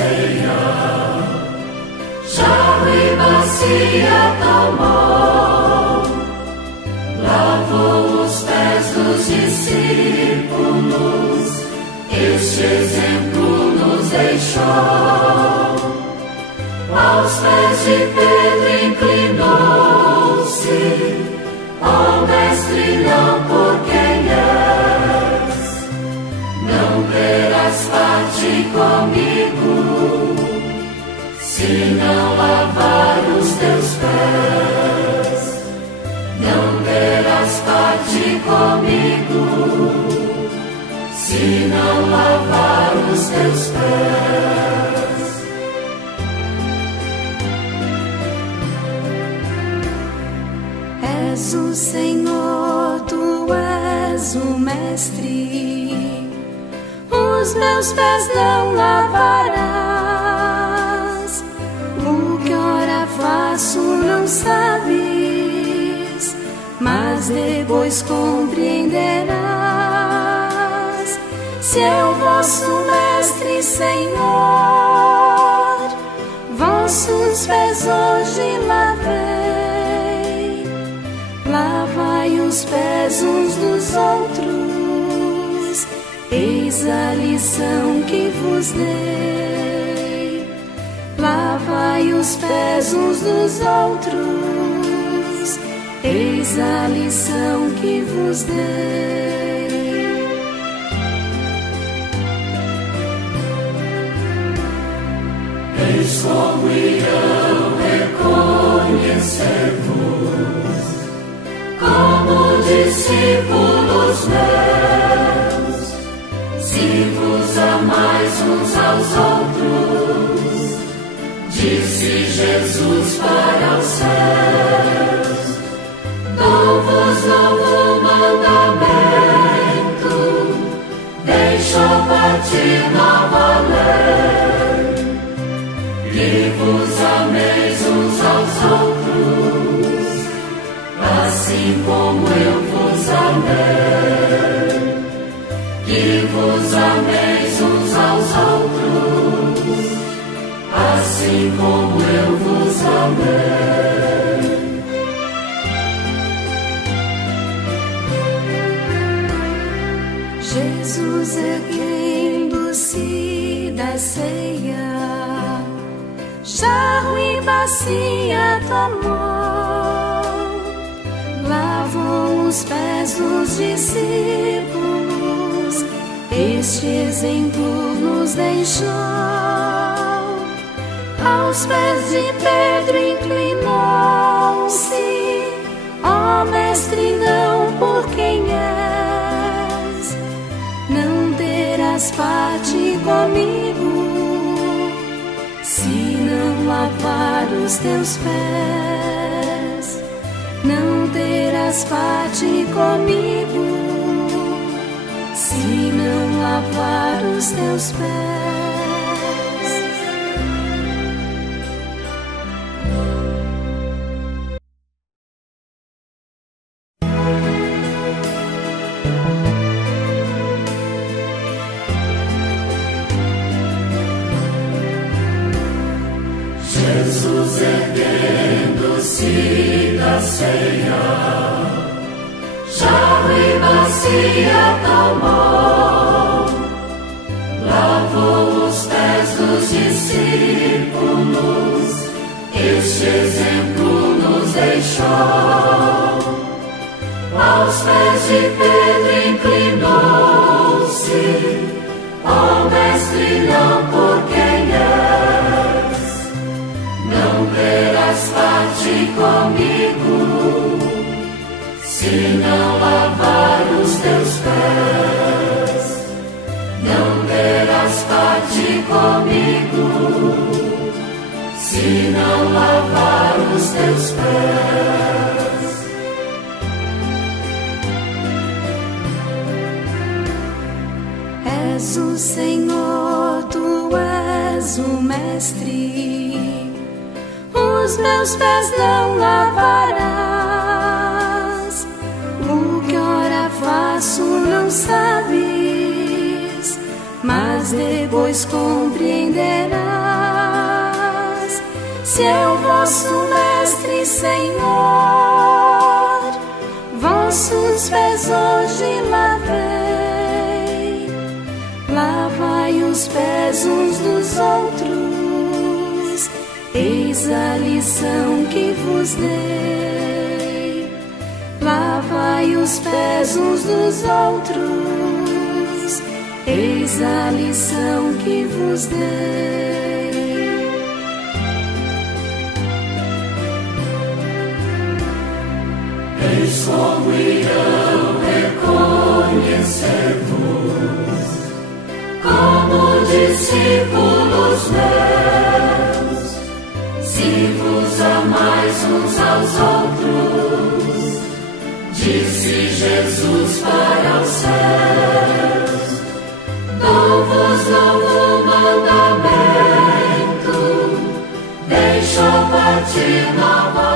ceia, jarro e bacia tomou, lavou os pés dos discípulos, este exemplo nos deixou. Aos pés de Pedro inclinou-se, ó mestre, não por quem és, não terás parte comigo, se não lavar os teus pés. Não terás parte comigo, se não lavar os teus pés. És o Senhor, tu és o mestre, os meus pés não lavarás. O que ora faço não sabes, mas depois compreenderás. Se eu vosso mestre, Senhor, vossos pés hoje lavei. Lavai os pés uns dos outros, eis a lição que vos dei. Lavai os pés uns dos outros, eis a lição que vos dei. Eis como irão reconhecer-vos como discípulos meus, se vos amais uns aos outros, disse Jesus para os céus. Dou-vos novo mandamento, deixo partir nova lei, que vos ameis uns aos outros, assim como eu vos amei, que vos ameis uns aos outros, assim como eu vos amei. Jesus, erguendo-se da ceia, jarro e bacia tomou, lavou os pés dos discípulos, este exemplo nos deixou. Aos pés de Pedro inclinou-se, ó mestre, não por quem és, não terás parte comigo, se não lavar os teus pés. Não terás parte comigo, se não lavar os teus pés. Jesus, erguendo-se da ceia, jarro e bacia tomou, lavou os pés dos discípulos, este exemplo nos deixou. Aos pés de Pedro inclinou-se, ó mestre, não por quem és, não terás parte comigo, se não lavar os teus pés. Não terás parte comigo, se não lavar os teus pés. És o Senhor, tu és o mestre, os meus pés não lavarás. O que ora faço não sabes, mas depois compreenderás. se é o vosso Mestre e Senhor, vossos pés hoje lavei. Lavai os pés uns dos outros, eis a lição que vos dei. Lavai os pés uns dos outros, eis a lição que vos dei. Eis como irão reconhecer-vos como discípulos meus, se vos amais uns aos outros, disse Jesus para os céus. Dou-vos novo mandamento, deixo partir nova